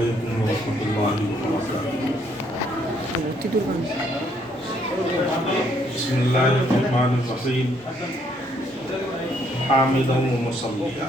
عليكم ورحمة الله وبركاته. بسم الله الرحمن الرحيم. حامدا ومصليا.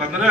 15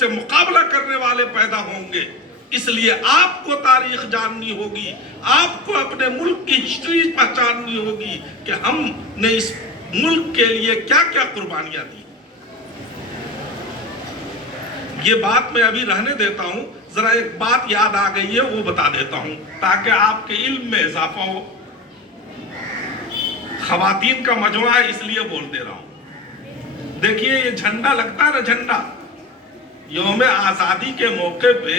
سے مقابلہ کرنے والے پیدا ہوں گے. اس لیے آپ کو تاریخ جاننی ہوگی, آپ کو اپنے ملک کی ہسٹری پہچاننی ہوگی کہ ہم نے اس ملک کے لیے کیا کیا قربانیاں دی. یہ بات میں ابھی رہنے دیتا ہوں, ذرا ایک بات یاد آ گئی ہے وہ بتا دیتا ہوں تاکہ آپ کے علم میں اضافہ ہو. خواتین کا مجموعہ ہے اس لیے بول دے رہا ہوں. دیکھیے یہ جھنڈا لگتا ہے نا, جھنڈا یوم آزادی کے موقع پہ,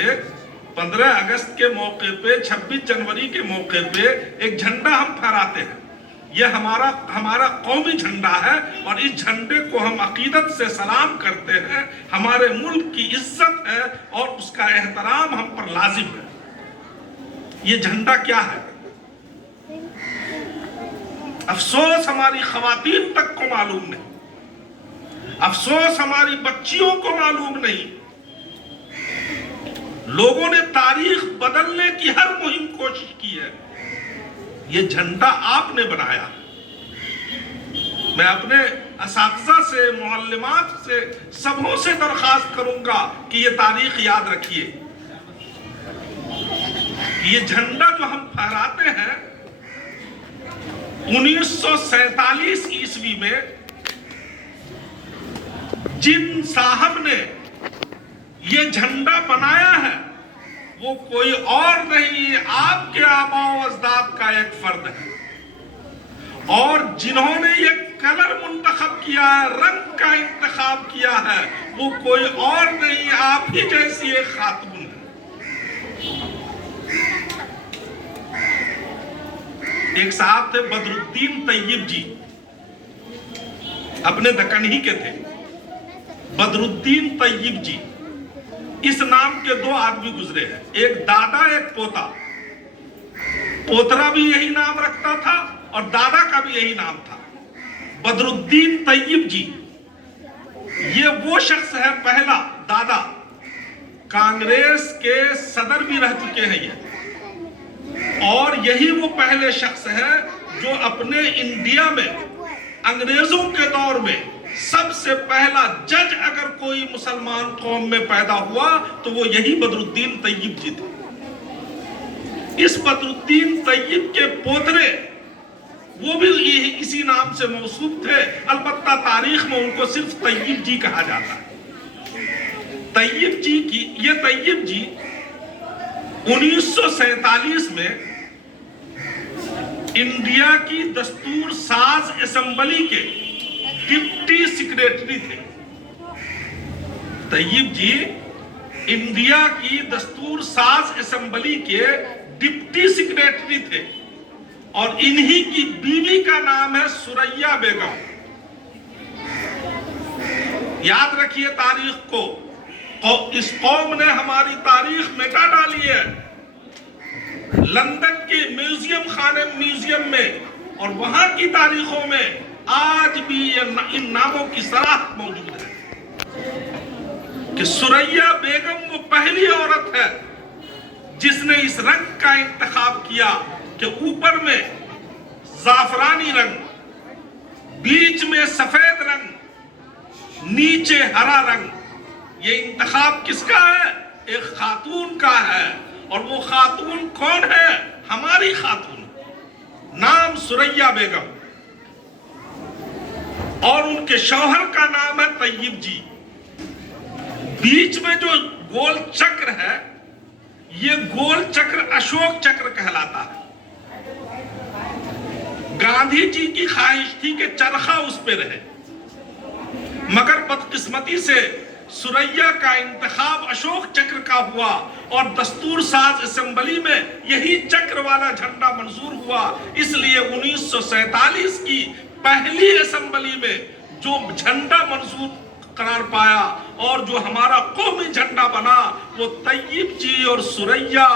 15 اگست کے موقع پہ, 26 جنوری کے موقع پہ ایک جھنڈا ہم پھہراتے ہیں. یہ ہمارا قومی جھنڈا ہے اور اس جھنڈے کو ہم عقیدت سے سلام کرتے ہیں. ہمارے ملک کی عزت ہے اور اس کا احترام ہم پر لازم ہے. یہ جھنڈا کیا ہے؟ افسوس ہماری خواتین تک کو معلوم نہیں, افسوس ہماری بچیوں کو معلوم نہیں. لوگوں نے تاریخ بدلنے کی ہر مہم کوشش کی ہے. یہ جھنڈا آپ نے بنایا. میں اپنے اساتذہ سے, معلمات سے, سبوں سے درخواست کروں گا کہ یہ تاریخ یاد رکھیے. یہ جھنڈا جو ہم پھہراتے ہیں 1947 عیسوی میں جن صاحب نے یہ جھنڈا بنایا ہے وہ کوئی اور نہیں, آپ کے آباء و اجداد کا ایک فرد ہے. اور جنہوں نے یہ کلر منتخب کیا ہے, رنگ کا انتخاب کیا ہے, وہ کوئی اور نہیں, آپ ہی جیسی ایک خاتون ہے. ایک صاحب تھے بدر الدین طیب جی, اپنے دکنی کے تھے, بدر الدین طیب جی. اس نام کے 2 آدمی گزرے ہیں, ایک دادا ایک پوتا. پوترا بھی یہی نام رکھتا تھا اور دادا کا بھی یہی نام تھا, بدر الدین طیب جی. یہ وہ شخص ہے, پہلا دادا کانگریس کے صدر بھی رہ چکے ہیں یہ, اور یہی وہ پہلے شخص ہے جو اپنے انڈیا میں انگریزوں کے دور میں سب سے پہلا جج اگر کوئی مسلمان قوم میں پیدا ہوا تو وہ یہی بدر الدین طیب جی تھے. اس بدر الدین طیب کے پوترے وہ بھی اسی نام سے موصوف تھے, البتہ تاریخ میں ان کو صرف طیب جی کہا جاتا ہے. طیب جی 1947 میں انڈیا کی دستور ساز اسمبلی کے ڈپٹی سیکریٹری تھے. طیب جی انڈیا کی دستور ساز اسمبلی کے ڈپٹی سیکریٹری تھے, اور انہی کی بیوی کا نام ہے سریا بیگم. یاد رکھیے تاریخ کو, اس قوم نے ہماری تاریخ مٹا ڈالی ہے. لندن کے میوزیم میں اور وہاں کی تاریخوں میں آج بھی ان ناموں کی صراحت موجود ہے کہ سریا بیگم وہ پہلی عورت ہے جس نے اس رنگ کا انتخاب کیا کہ اوپر میں زعفرانی رنگ, بیچ میں سفید رنگ, نیچے ہرا رنگ. یہ انتخاب کس کا ہے؟ ایک خاتون کا ہے. اور وہ خاتون کون ہے؟ ہماری خاتون, نام سریا بیگم, اور ان کے شوہر کا نام ہے طیب جی. بیچ میں جو گول چکر ہے یہ گول چکر اشوک چکر کہلاتا ہے. گاندھی جی کی خواہش تھی کہ چرخہ اس پہ رہے, مگر بدقسمتی سے سریا کا انتخاب اشوک چکر کا ہوا اور دستور ساز اسمبلی میں یہی چکر والا جھنڈا منظور ہوا. اس لیے 1947 کی پہلی اسمبلی میں جو جھنڈا منظور قرار پایا اور جو ہمارا قومی جھنڈا بنا وہ طیب جی اور سریا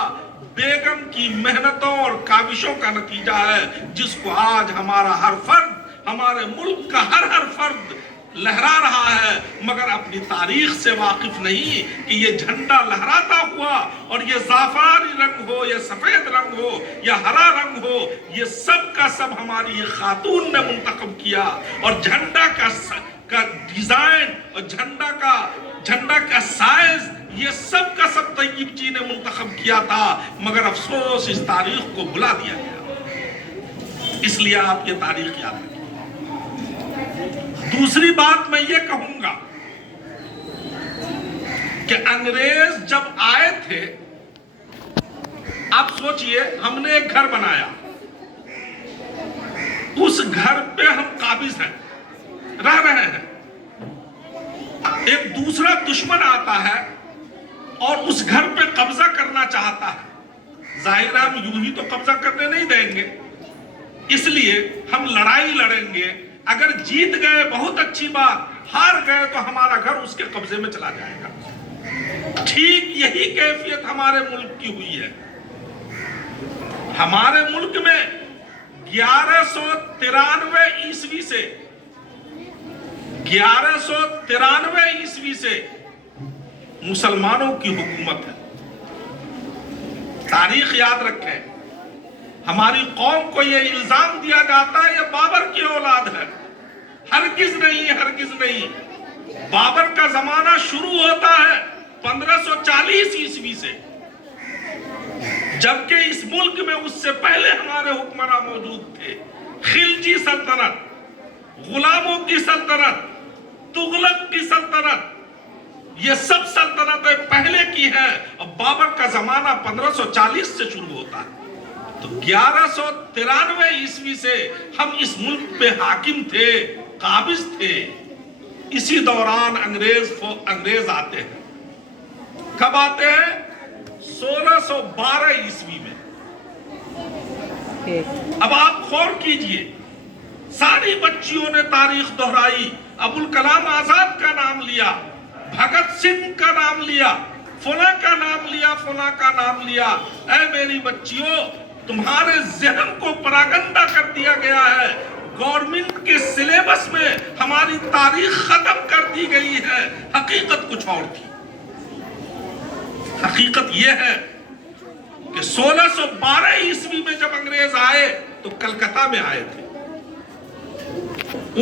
بیگم کی محنتوں اور کاوشوں کا نتیجہ ہے, جس کو آج ہمارا ہر فرد, ہمارے ملک کا ہر فرد لہرا رہا ہے, مگر اپنی تاریخ سے واقف نہیں کہ یہ جھنڈا لہراتا ہوا اور یہ زعفرانی رنگ ہو یا سفید رنگ ہو یا ہرا رنگ ہو, یہ سب کا سب ہماری خاتون نے منتخب کیا. اور جھنڈا کا ڈیزائن اور جھنڈا کا سائز طیب جی نے منتخب کیا تھا، مگر افسوس اس تاریخ کو بھلا دیا گیا۔ اس لیے آپ یہ تاریخ یاد رکھیں۔ دوسری بات میں یہ کہوں گا کہ انگریز جب آئے تھے، آپ سوچئے ہم نے ایک گھر بنایا، اس گھر پہ ہم قابض ہیں، رہ رہے ہیں، ایک دوسرا دشمن آتا ہے اور اس گھر پہ قبضہ کرنا چاہتا ہے، ظاہر ہم یوں ہی تو قبضہ کرنے نہیں دیں گے، اس لیے ہم لڑائی لڑیں گے، اگر جیت گئے بہت اچھی بات، ہار گئے تو ہمارا گھر اس کے قبضے میں چلا جائے گا۔ ٹھیک یہی کیفیت ہمارے ملک کی ہوئی ہے۔ ہمارے ملک میں 1193 عیسوی سے 1193 عیسوی سے مسلمانوں کی حکومت ہے۔ تاریخ یاد رکھیں، ہماری قوم کو یہ الزام دیا جاتا ہے یہ بابر کی اولاد ہے، ہرگز نہیں، ہرگز نہیں۔ بابر کا زمانہ شروع ہوتا ہے 1540 عیسوی سے، جبکہ اس ملک میں اس سے پہلے ہمارے حکمراں موجود تھے۔ خلجی سلطنت، غلاموں کی سلطنت، تغلق کی سلطنت، یہ سب سلطنتیں پہلے کی ہیں، اور بابر کا زمانہ 1540 سے شروع ہوتا ہے۔ تو 1193 عیسوی سے ہم اس ملک پہ حاکم تھے، قابض تھے۔ اسی دوران انگریز آتے ہیں۔ کب آتے ہیں؟ 1612 عیسوی میں۔ اب آپ غور کیجئے، ساری بچیوں نے تاریخ دہرائی، ابوالکلام آزاد کا نام لیا، بھگت سنگھ کا نام لیا، فلاں کا نام لیا، فلاں کا نام لیا۔ اے میری بچیوں، تمہارے ذہن کو پراگندہ کر دیا گیا ہے، گورنمنٹ کے سلیبس میں ہماری تاریخ ختم کر دی گئی ہے۔ حقیقت کچھ اور تھی۔ حقیقت یہ ہے کہ 1612 عیسوی میں جب انگریز آئے تو کلکتہ میں آئے تھے۔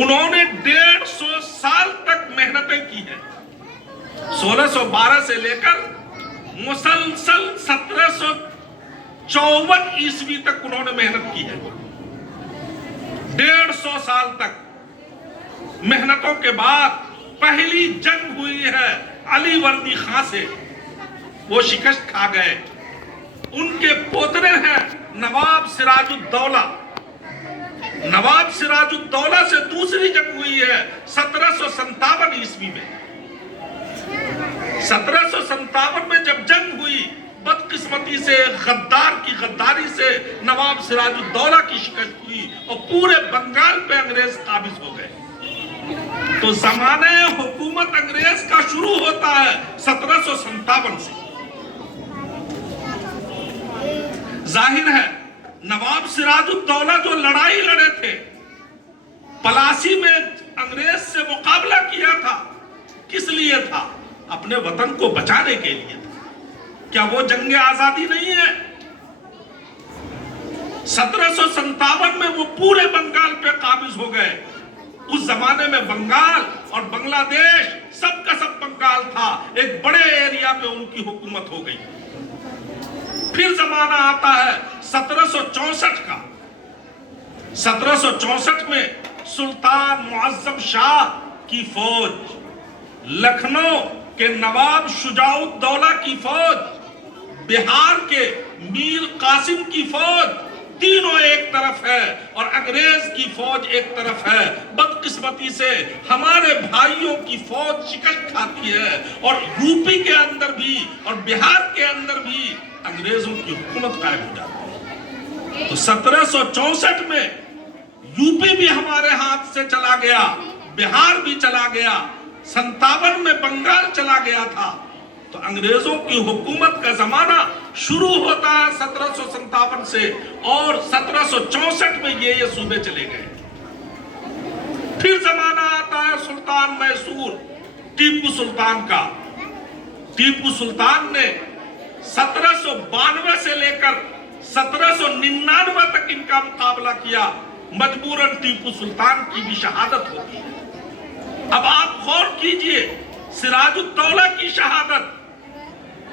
انہوں نے 150 سال تک محنتیں کی ہیں، 1612 سے لے کر مسلسل 1754 عیسوی تک انہوں نے محنت کی ہے۔ 150 سال تک محنتوں کے بعد پہلی جنگ ہوئی ہے علی وردی خان سے، وہ شکست کھا گئے۔ ان کے پوترے ہیں نواب سراج الدولہ۔ نواب سراج الدولہ سے دوسری جنگ ہوئی ہے 1757 عیسوی میں۔ 1757 میں جب جنگ ہوئی، بدقسمتی سے غدار کی غداری سے نواب سراج الدولہ کی شکست ہوئی اور پورے بنگال پہ انگریز قابض ہو گئے۔ تو زمانہ حکومت انگریز کا شروع ہوتا ہے 1757 سے۔ ظاہر ہے نواب سراج الدولہ جو لڑائی لڑے تھے، پلاسی میں انگریز سے مقابلہ کیا تھا، کس لیے تھا؟ اپنے وطن کو بچانے کے لیے تھا۔ کیا وہ جنگ آزادی نہیں ہے؟ 1757 میں وہ پورے بنگال پہ قابض ہو گئے۔ اس زمانے میں بنگال اور بنگلہ دیش سب کا سب بنگال تھا، ایک بڑے ایریا پہ ان کی حکومت ہو گئی۔ پھر زمانہ آتا ہے 1764 کا۔ 1764 میں سلطان معظم شاہ کی فوج، لکھنؤ کے نواب شجاع الدولہ کی فوج، بہار کے میر قاسم کی فوج، تینوں ایک طرف ہے اور انگریز کی فوج ایک طرف ہے۔ بدقسمتی سے ہمارے بھائیوں کی فوج شکست کھاتی ہے، اور یوپی کے اندر بھی اور بہار کے اندر بھی انگریزوں کی حکومت قائم ہو جاتی ہے۔ تو 1764 میں یوپی بھی ہمارے ہاتھ سے چلا گیا، بہار بھی چلا گیا، 57 میں بنگال چلا گیا تھا۔ تو انگریزوں کی حکومت کا زمانہ شروع ہوتا ہے 1757 سے، اور 1764 میں یہ صوبے چلے گئے۔ پھر زمانہ آتا ہے سلطان میسور ٹیپو سلطان کا۔ ٹیپو سلطان نے 1792 سے لے کر 1799 تک ان کا مقابلہ کیا، مجبوراً ٹیپو سلطان کی بھی شہادت ہوتی ہے۔ اب آپ غور کیجئے، سراج الدولہ کی شہادت،